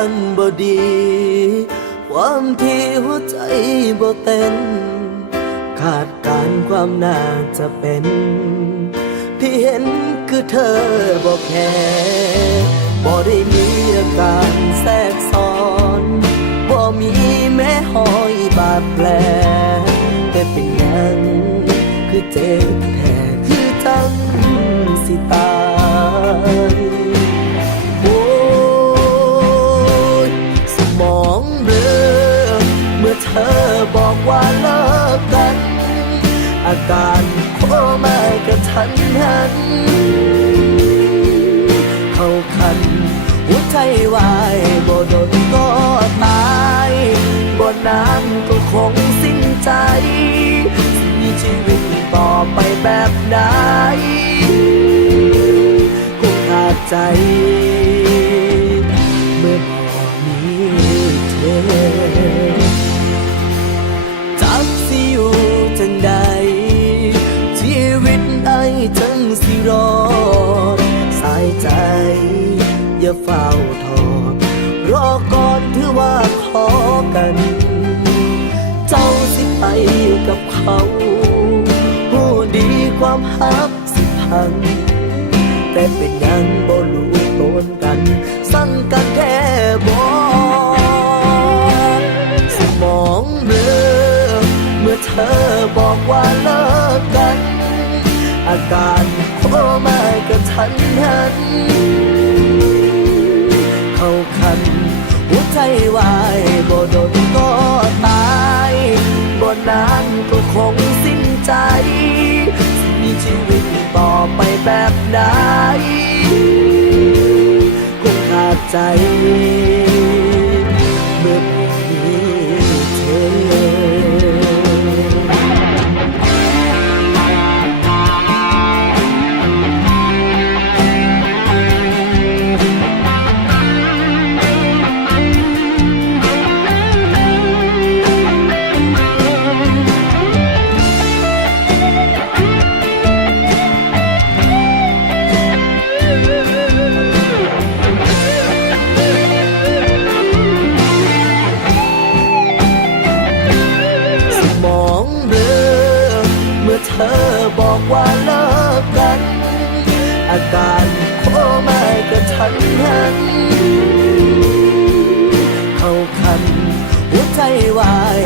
การบ่ดีความที่หัวใจบ่เต้นขาดการความน่าจะเป็นที่เห็นคือเธอบ่แค่บ่ได้มีอาการแทรกซ้อนบ่มีแม้หอยบาดแผลแต่เป็นยังคือเจ็บแท้คือทั้งสิตายโอ้ยสมองเบลอเมื่อเธอบอกว่าเลิกกันอาการโคม่ากระทันหันเข้าคันหัวใจวายบ่โดนก็ตายบ่นานก็คงสิ้นใจมีชีวิตต่อไปแบบไหนคงขาดใจเมื่อบ่มีเธอจักสิอยู่จังใดชีวิตไอ้จังสิรอดสายใจอย่าเฝ้าทอรอก่อนถือว่าขอกันเจ้าสิไปกับเขาผู้ดีความฮักสิพังแต่เป็นยังบ่รู้ตนกันสั่งกันแค่บ่สมองเบลอเมื่อเธอบอกว่าเลิกกันอาการโคม่ากระทันหันเข้าคันหัวใจวายบ่โดนก็ตายบ่นานก็คงสิ้นใจมีชีวิตต่อไปแบบไหนคงขาดใจเมื่อบ่มีเธอเธอบอกว่าเลิกกันอาการโคม่ากระทันหันเข้าคันหัวใจวาย